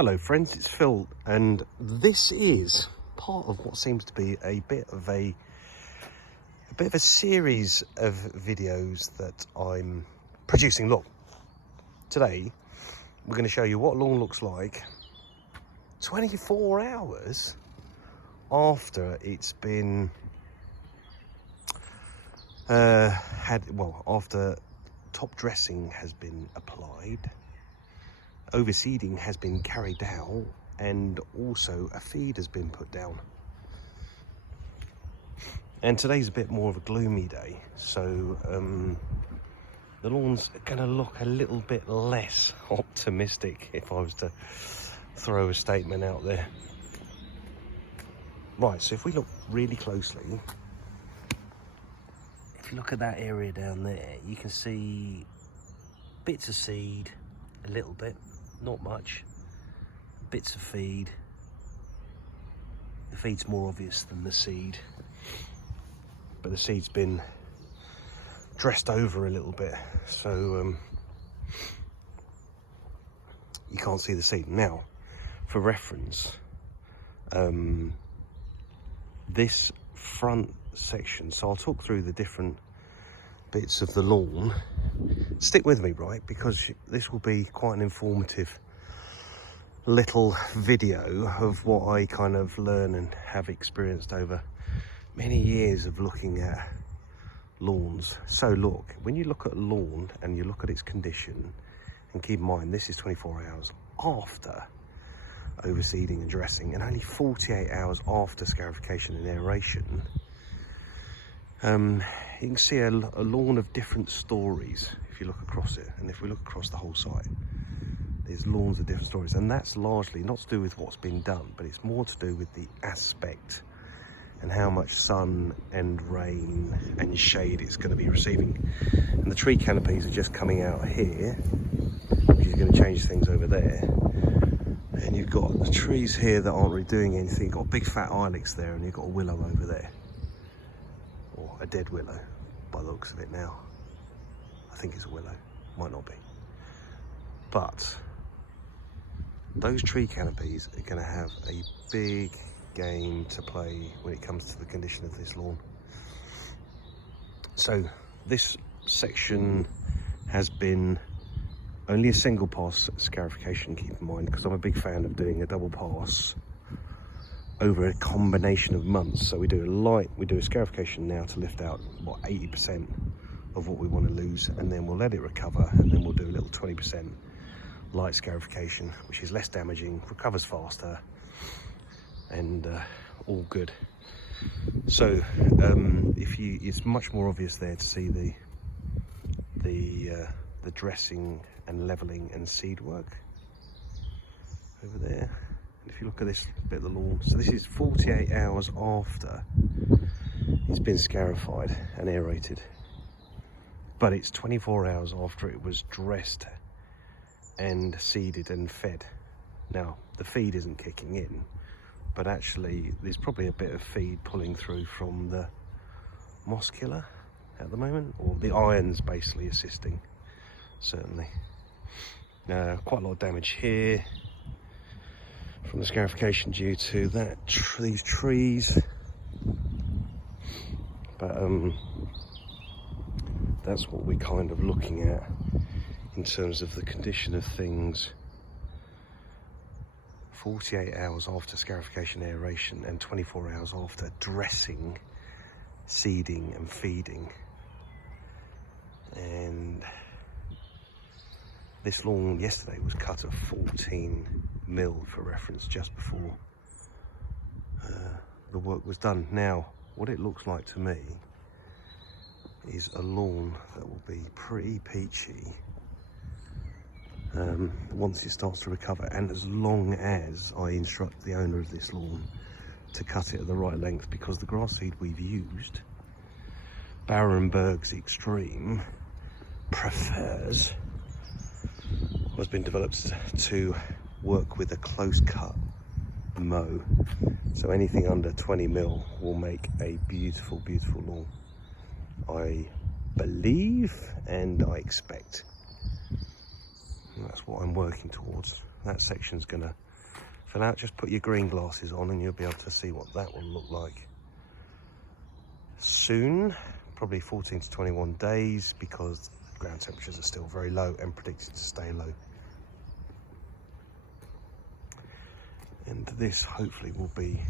Hello friends, it's Phil, and this is part of what seems to be a bit of a series of videos that I'm producing. Look, today we're going to show you what lawn looks like 24 hours after it's been after top dressing has been applied, overseeding has been carried out, and also a feed has been put down. And today's a bit more of a gloomy day, so the lawn's gonna look a little bit less optimistic if I was to throw a statement out there. Right, so if we look really closely, if you look at that area down there, you can see bits of seed, a little bit, not much, bits of feed. The feed's more obvious than the seed, but the seed's been dressed over a little bit, so you can't see the seed. Now, for reference, this front section, so I'll talk through the different bits of the lawn. Stick with me, right, because this will be quite an informative little video of what I kind of learn and have experienced over many years of looking at lawns. So look, when you look at a lawn and you look at its condition, and keep in mind this is 24 hours after overseeding and dressing and only 48 hours after scarification and aeration, you can see a lawn of different stories if you look across it. And if we look across the whole site, there's lawns of different stories, and that's largely not to do with what's been done, but it's more to do with the aspect and how much sun and rain and shade it's going to be receiving. And the tree canopies are just coming out here, which is going to change things over there. And you've got the trees here that aren't really doing anything. You've got a big fat ilex there, and you've got a willow over there, or a dead willow by the looks of it now. I think it's a willow, might not be. But those tree canopies are going to have a big game to play when it comes to the condition of this lawn. So this section has been only a single pass scarification, keep in mind, because I'm a big fan of doing a double pass over a combination of months. So we do a scarification now to lift out what 80% of what we want to lose, and then we'll let it recover, and then we'll do a little 20% light scarification, which is less damaging, recovers faster, and all good. So it's much more obvious there to see the dressing and leveling and seed work over there. And if you look at this bit of the lawn, so this is 48 hours after it's been scarified and aerated, but it's 24 hours after it was dressed and seeded and fed. Now, the feed isn't kicking in, but actually there's probably a bit of feed pulling through from the muscular at the moment, or the iron's basically assisting, certainly. Quite a lot of damage here from the scarification due to these trees, but that's what we're kind of looking at in terms of the condition of things 48 hours after scarification aeration and 24 hours after dressing, seeding and feeding. And this lawn yesterday was cut at 14 mil for reference, just before the work was done. Now, what it looks like to me is a lawn that will be pretty peachy once it starts to recover, and as long as I instruct the owner of this lawn to cut it at the right length, because the grass seed we've used, Barenberg's Extreme, prefers, has been developed to work with a close cut mow. So anything under 20 mil will make a beautiful, beautiful lawn, I believe, and I expect. And that's what I'm working towards. That section's gonna For now, just put your green glasses on and you'll be able to see what that will look like. Soon, probably 14 to 21 days, because ground temperatures are still very low and predicted to stay low. And this hopefully will be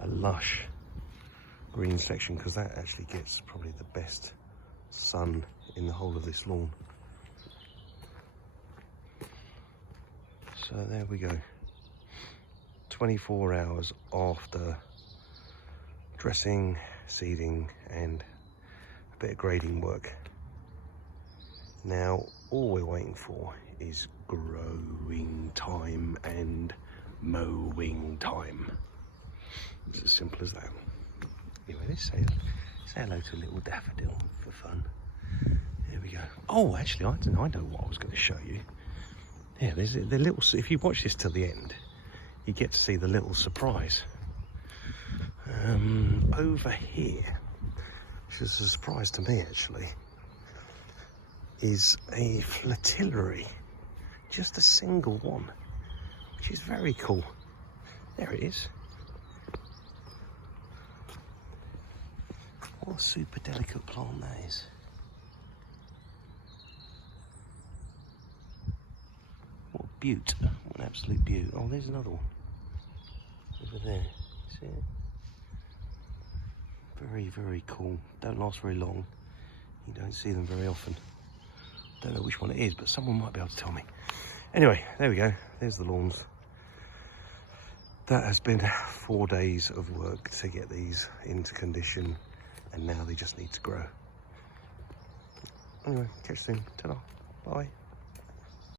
a lush green section, because that actually gets probably the best sun in the whole of this lawn. So there we go. 24 hours after dressing, seeding and a bit of grading work. Now all we're waiting for is growing time and mowing time. It's as simple as that. Anyway, let's say hello to a little daffodil for fun. Here we go. Oh, actually, I know what I was going to show you. Yeah, there's the little. If you watch this till the end, you get to see the little surprise. Over here, which is a surprise to me actually, is a fritillary. Just a single one, which is very cool. There it is. What a super delicate plant that is. What a beaut. What an absolute beaut. Oh, there's another one. Over there. See it? Very, very cool. Don't last very long. You don't see them very often. Don't know which one it is, but someone might be able to tell me. Anyway, there we go. There's the lawns. That has been 4 days of work to get these into condition, and now they just need to grow. Anyway, catch you soon. Ta-da. Bye.